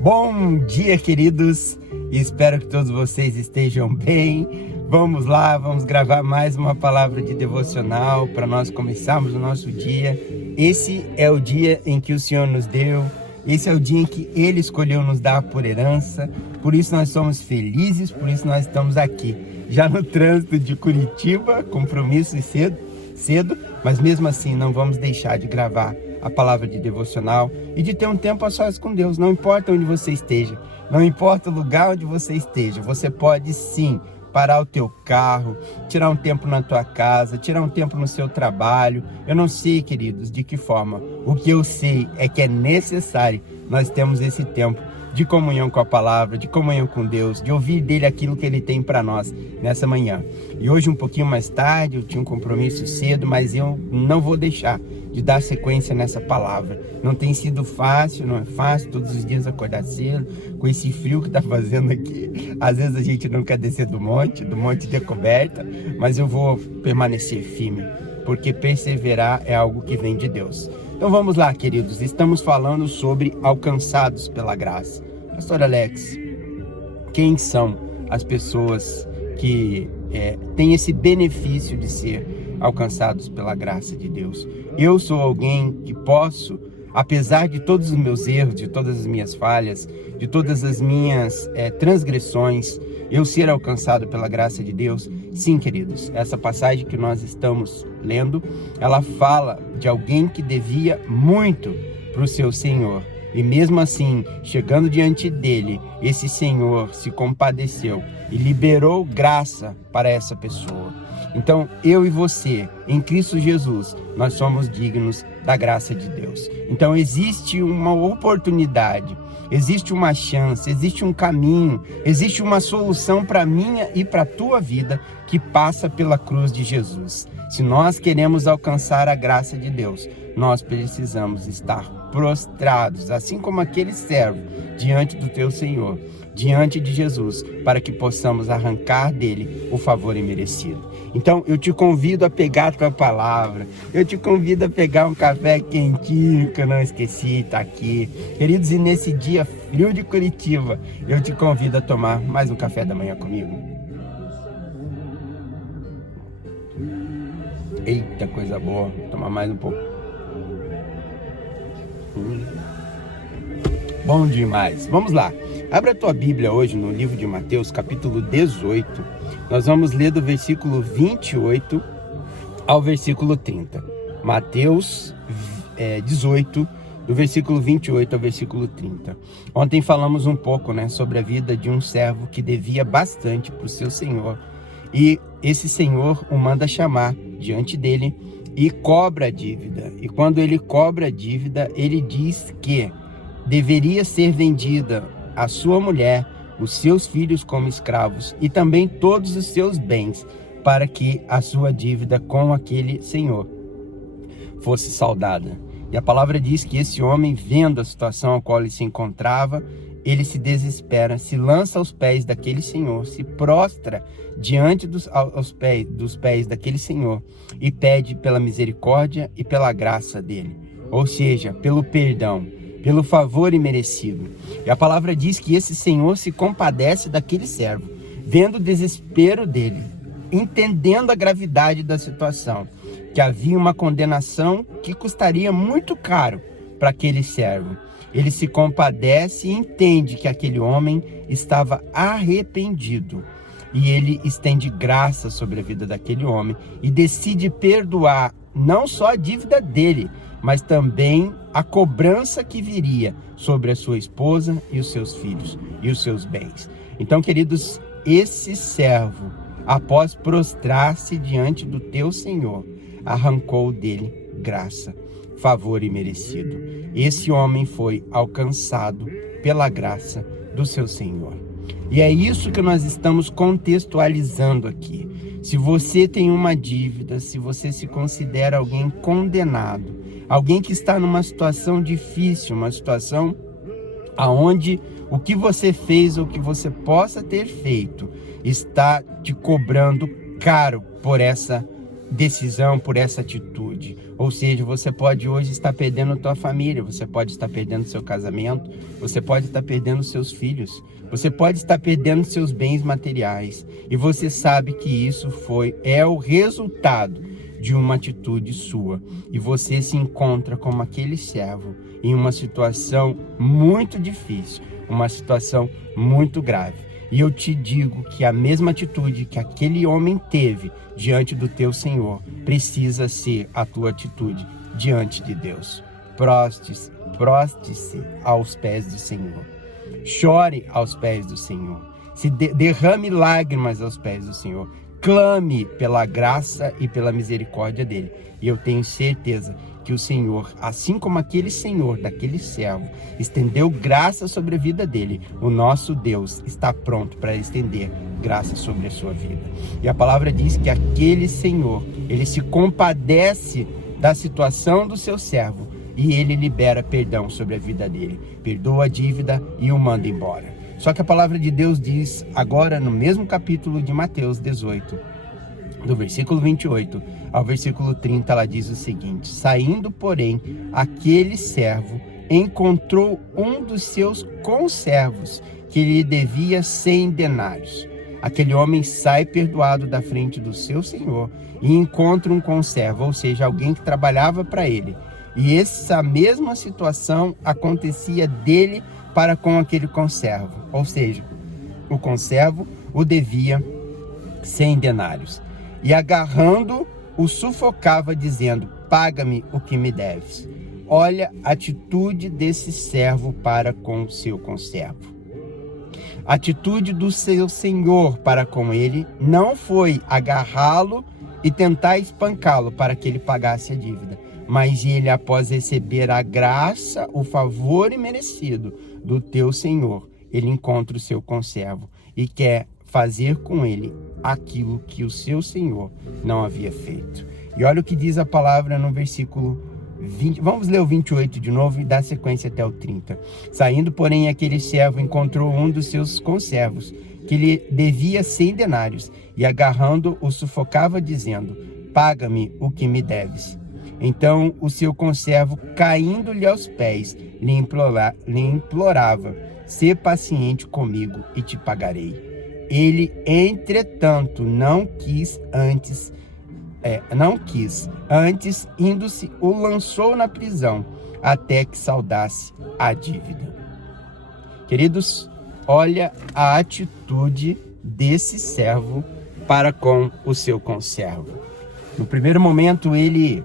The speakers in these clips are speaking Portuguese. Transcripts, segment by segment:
Bom dia, queridos, espero que todos vocês estejam bem. Vamos lá, vamos gravar mais uma palavra de devocional para nós começarmos o nosso dia. Esse é o dia em que o Senhor nos deu, esse é o dia em que Ele escolheu nos dar por herança, por isso nós somos felizes, por isso nós estamos aqui, já no trânsito de Curitiba, compromisso cedo, mas mesmo assim não vamos deixar de gravar a palavra de devocional e de ter um tempo a sós com Deus. Não importa onde você esteja, não importa o lugar onde você esteja, você pode sim parar o teu carro, tirar um tempo na tua casa, tirar um tempo no seu trabalho. Eu não sei, queridos, de que forma. O que eu sei é que é necessário nós termos esse tempo de comunhão com a palavra, de comunhão com Deus, de ouvir dele aquilo que ele tem para nós nessa manhã. E hoje, um pouquinho mais tarde, eu tinha um compromisso cedo, mas eu não vou deixar de dar sequência nessa palavra. Não tem sido fácil, não é fácil todos os dias acordar cedo, com esse frio que tá fazendo aqui. Às vezes a gente não quer descer do monte de coberta, mas eu vou permanecer firme, porque perseverar é algo que vem de Deus. Então vamos lá, queridos, estamos falando sobre alcançados pela graça. Pastor Alex, quem são as pessoas que têm esse benefício de ser alcançados pela graça de Deus? Eu sou alguém que posso, apesar de todos os meus erros, de todas as minhas falhas, de todas as minhas transgressões, eu ser alcançado pela graça de Deus? Sim, queridos, essa passagem que nós estamos lendo, ela fala de alguém que devia muito para o seu Senhor. E mesmo assim, chegando diante dele, esse Senhor se compadeceu e liberou graça para essa pessoa. Então, eu e você, em Cristo Jesus, nós somos dignos da graça de Deus. Então, existe uma oportunidade, existe uma chance, existe um caminho, existe uma solução para a minha e para a tua vida que passa pela cruz de Jesus. Se nós queremos alcançar a graça de Deus, nós precisamos estar prostrados, assim como aquele servo, diante do teu Senhor, diante de Jesus, para que possamos arrancar dele o favor imerecido. Então, eu te convido a pegar a tua palavra, eu te convido a pegar um café quentinho, que eu não esqueci, está aqui. Queridos, e nesse dia frio de Curitiba, eu te convido a tomar mais um café da manhã comigo. Eita, coisa boa, vou tomar mais um pouco. Bom demais, vamos lá. Abra a tua Bíblia hoje no livro de Mateus, capítulo 18. Nós vamos ler do versículo 28 ao versículo 30. Mateus 18, do versículo 28 ao versículo 30. Ontem falamos um pouco, sobre a vida de um servo que devia bastante para o seu senhor. E esse senhor o manda chamar diante dele e cobra a dívida. E quando ele cobra a dívida, ele diz que deveria ser vendida a sua mulher, os seus filhos como escravos e também todos os seus bens, para que a sua dívida com aquele senhor fosse saldada. E a palavra diz que esse homem, vendo a situação a qual ele se encontrava, ele se desespera, se lança aos pés daquele senhor, se prostra diante dos pés daquele senhor e pede pela misericórdia e pela graça dele, ou seja, pelo perdão, pelo favor imerecido. E a palavra diz que esse senhor se compadece daquele servo, vendo o desespero dele, entendendo a gravidade da situação, que havia uma condenação que custaria muito caro para aquele servo. Ele se compadece e entende que aquele homem estava arrependido. E ele estende graça sobre a vida daquele homem e decide perdoar não só a dívida dele, mas também a cobrança que viria sobre a sua esposa e os seus filhos e os seus bens. Então, queridos, esse servo, após prostrar-se diante do teu Senhor, arrancou dele graça, favor imerecido. Esse homem foi alcançado pela graça do seu Senhor. E é isso que nós estamos contextualizando aqui. Se você tem uma dívida, se você se considera alguém condenado, alguém que está numa situação difícil, uma situação aonde o que você fez ou o que você possa ter feito está te cobrando caro por essa decisão, por essa atitude. Ou seja, você pode hoje estar perdendo a tua família, você pode estar perdendo seu casamento, você pode estar perdendo seus filhos, você pode estar perdendo seus bens materiais. E você sabe que isso é o resultado de uma atitude sua. E você se encontra como aquele servo em uma situação muito difícil, uma situação muito grave. E eu te digo que a mesma atitude que aquele homem teve diante do teu Senhor precisa ser a tua atitude diante de Deus. Proste-se aos pés do Senhor. Chore aos pés do Senhor. Derrame lágrimas aos pés do Senhor. Clame pela graça e pela misericórdia dele. E eu tenho certeza que o Senhor, assim como aquele Senhor daquele servo, estendeu graça sobre a vida dele, o nosso Deus está pronto para estender graça sobre a sua vida. E a palavra diz que aquele Senhor, ele se compadece da situação do seu servo e ele libera perdão sobre a vida dele. Perdoa a dívida e o manda embora. Só que a palavra de Deus diz, agora no mesmo capítulo de Mateus 18, do versículo 28 ao versículo 30, ela diz o seguinte: saindo, porém, aquele servo encontrou um dos seus conservos, que lhe devia 100 denários. Aquele homem sai perdoado da frente do seu senhor e encontra um conservo, ou seja, alguém que trabalhava para ele. E essa mesma situação acontecia dele para com aquele conservo, ou seja, o conservo o devia 100 denários. E agarrando, o sufocava, dizendo: paga-me o que me deves. Olha a atitude desse servo para com o seu conservo. A atitude do seu senhor para com ele não foi agarrá-lo e tentar espancá-lo para que ele pagasse a dívida, mas ele, após receber a graça, o favor imerecido do teu senhor, ele encontra o seu conservo e quer fazer com ele aquilo que o seu senhor não havia feito. E olha o que diz a palavra no versículo 20. Vamos ler o 28 de novo e dar sequência até o 30. Saindo, porém, aquele servo encontrou um dos seus conservos, que lhe devia 100 denários, e agarrando, o sufocava, dizendo: paga-me o que me deves. Então o seu conservo, caindo-lhe aos pés, lhe implorava: sê paciente comigo e te pagarei. Ele, entretanto, não quis, antes, indo-se, o lançou na prisão, até que saldasse a dívida. Queridos, olha a atitude desse servo para com o seu conservo. No primeiro momento, ele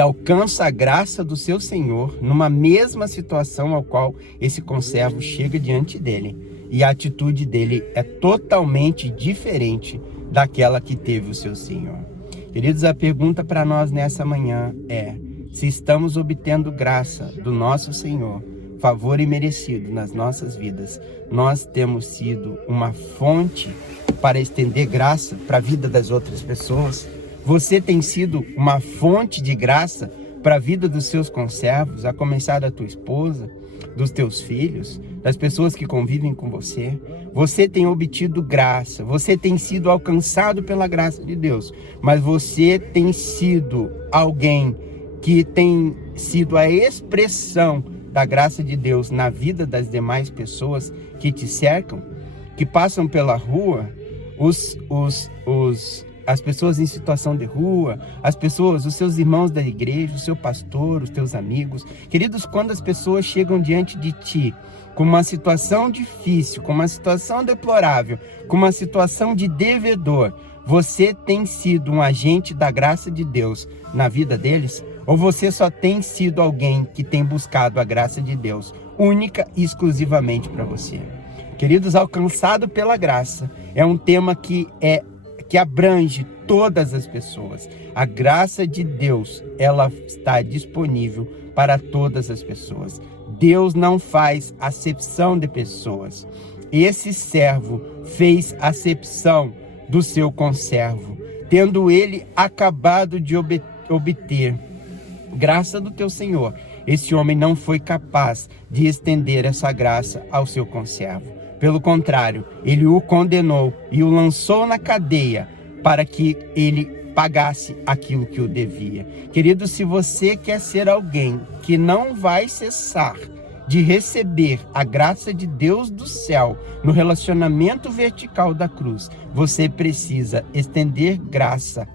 alcança a graça do seu senhor, numa mesma situação ao qual esse conservo chega diante dele. E a atitude dele é totalmente diferente daquela que teve o seu senhor. Queridos, a pergunta para nós nessa manhã é: se estamos obtendo graça do nosso Senhor, favor imerecido nas nossas vidas, nós temos sido uma fonte para estender graça para a vida das outras pessoas? Você tem sido uma fonte de graça para a vida dos seus conservos, a começar da tua esposa, dos teus filhos, das pessoas que convivem com você? Você tem obtido graça, você tem sido alcançado pela graça de Deus, mas você tem sido alguém que tem sido a expressão da graça de Deus na vida das demais pessoas que te cercam, que passam pela rua, as pessoas em situação de rua, as pessoas, os seus irmãos da igreja, o seu pastor, os teus amigos. Queridos, quando as pessoas chegam diante de ti com uma situação difícil, com uma situação deplorável, com uma situação de devedor, você tem sido um agente da graça de Deus na vida deles? Ou você só tem sido alguém que tem buscado a graça de Deus única e exclusivamente para você? Queridos, alcançado pela graça é um tema que abrange todas as pessoas. A graça de Deus, ela está disponível para todas as pessoas. Deus não faz acepção de pessoas. Esse servo fez acepção do seu conservo, tendo ele acabado de obter graça do teu Senhor. Esse homem não foi capaz de estender essa graça ao seu conservo. Pelo contrário, ele o condenou e o lançou na cadeia para que ele pagasse aquilo que o devia. Querido, se você quer ser alguém que não vai cessar de receber a graça de Deus do céu no relacionamento vertical da cruz, você precisa estender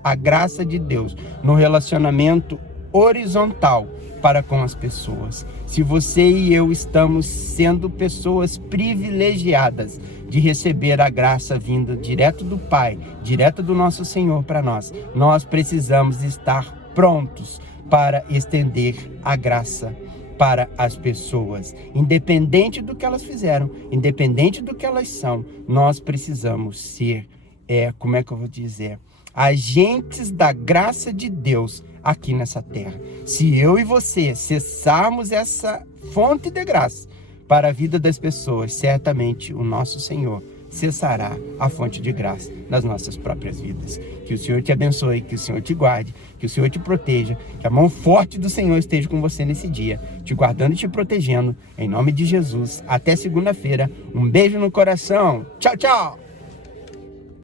a graça de Deus no relacionamento horizontal para com as pessoas. Se você e eu estamos sendo pessoas privilegiadas de receber a graça vinda direto do Pai, direto do nosso Senhor para nós, nós precisamos estar prontos para estender a graça para as pessoas. Independente do que elas fizeram, independente do que elas são, nós precisamos ser, agentes da graça de Deus aqui nessa terra. Se eu e você cessarmos essa fonte de graça para a vida das pessoas, certamente o nosso Senhor cessará a fonte de graça nas nossas próprias vidas. Que o Senhor te abençoe, que o Senhor te guarde, que o Senhor te proteja, que a mão forte do Senhor esteja com você nesse dia, te guardando e te protegendo, em nome de Jesus. Até segunda-feira. Um beijo no coração. Tchau, tchau!